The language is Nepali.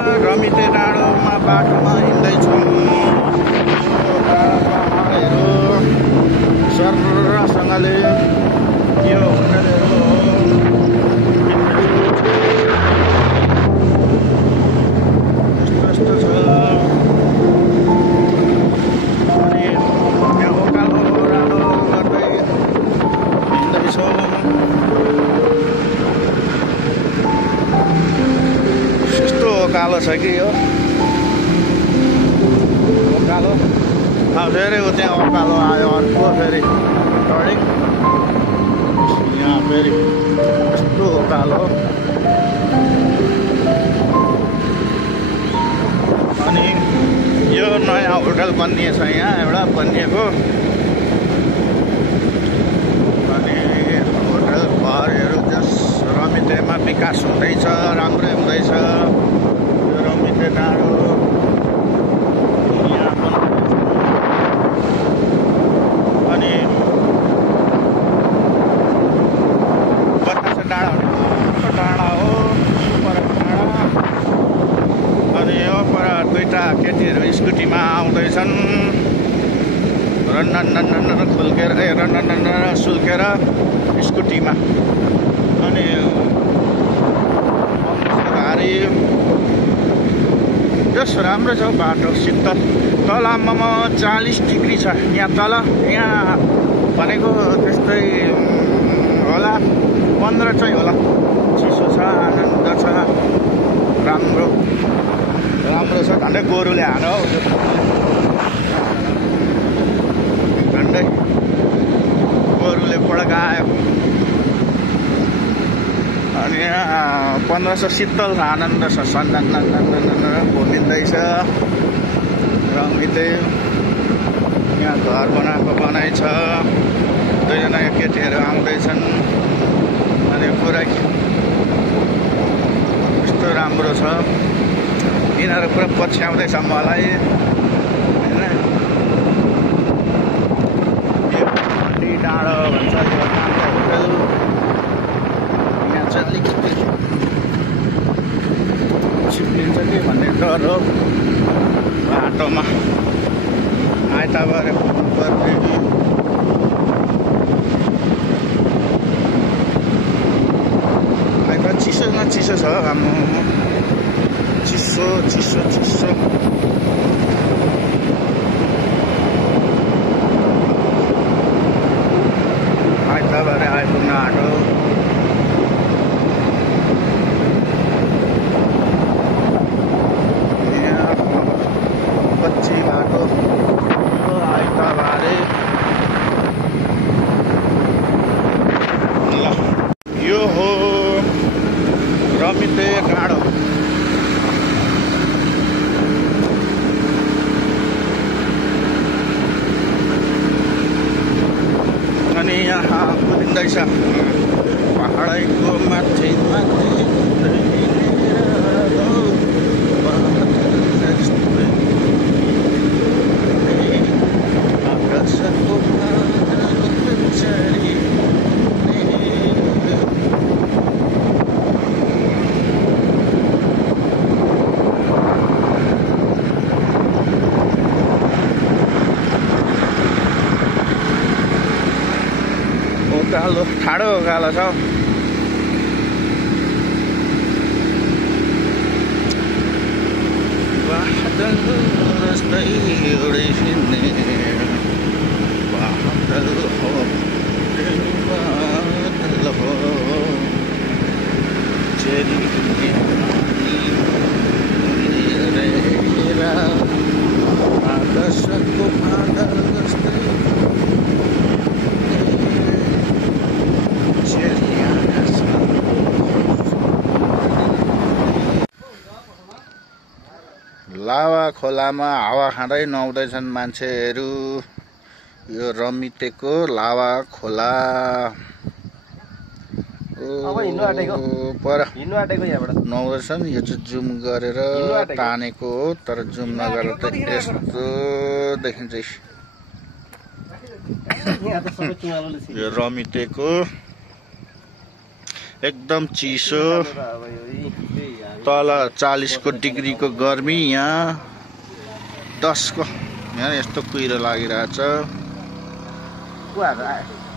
रमिते डाँडोमा बाटोमा हिँड्दैछौँ। पहाडहरू सरसँगले यो होटलहरू हो। यस्तो छ अनि यहाँ उकालो ओह्रालो गर्दै हिँड्दैछौँ। यस्तो उकालो छ कि यो उकालो। फेरि त्यहाँ उकालो आयो अर्को फेरि टर्निङ। यहाँ फेरि यस्तो उकालो। अनि यो नयाँ होटल बनिएछ यहाँ एउटा बनिएको। अनि होटल घरहरू जस रमितेमा विकास हुँदैछ, राम्रै हुँदैछ। यो रमिते डाँडो यहाँ अनि बतासे डाँडा हो पर डाँडा। अनि यो पर दुईटा केटीहरू स्कुटीमा आउँदैछन् रन्नन खुल्केर रन्नन सुल्केर स्कुटीमा। अनि भारी जस राम्रो छ बाटो शीतल। तल आम्मामा 40 डिग्री छ यहाँ तल। यहाँ भनेको त्यस्तै होला 15 चाहिँ होला। चिसो छ, आनन्द छ, राम्रो छ। झन्डै गोरुले हाल्यो हौ झन्डै गोरुले पड्कायो। अनि यहाँ 1500 शीतल आनन्द छ। सन्धान घुमिँदैछ रमिते। यहाँ घर बनाएको बनाइ छ। दुईजना केटीहरू आउँदैछन्। अनि पुरा यस्तो राम्रो छ। यिनीहरू पुरा पछ्याउँदैछ मलाई होइन। यो डाँडो भन्छ यो राम्रो होटल। यहाँ चाहिँ अलिकति चिप्लिन्छ कि भन्ने डर हो बाटोमा। आइतबार पुग्नुपर्ने आइतबार चिसो न चिसो छ हाम्रो। चिसो आइतबार आइपुग्न आँटो। यहाँ कच्ची बाटो आइतबारे। ल यो हो रमिते डाँडो। अनि यहाँ कुदिँदैछ पहाडैको माथि उकालो ठाडो उकालो छ। बादल रस्तै उडै हिँड्ने बादल हो बादल हो चेरी आकाशको बादल जस्तै लावा खोलामा हावा खाँदै नुहाउँदैछन् मान्छेहरू। यो रमितेको लावा खोला पर नुहाउँदैछन्। यो चाहिँ जुम गरेर तानेको हो तर जुम नगरेर त यस्तो देखिन्छ। यो रमितेको एकदम चिसो तल 40 को डिग्रीको गर्मी, यहाँ 10 को। यहाँ यस्तो कुहिरो लागिरहेछ। कुवाहरू आयो।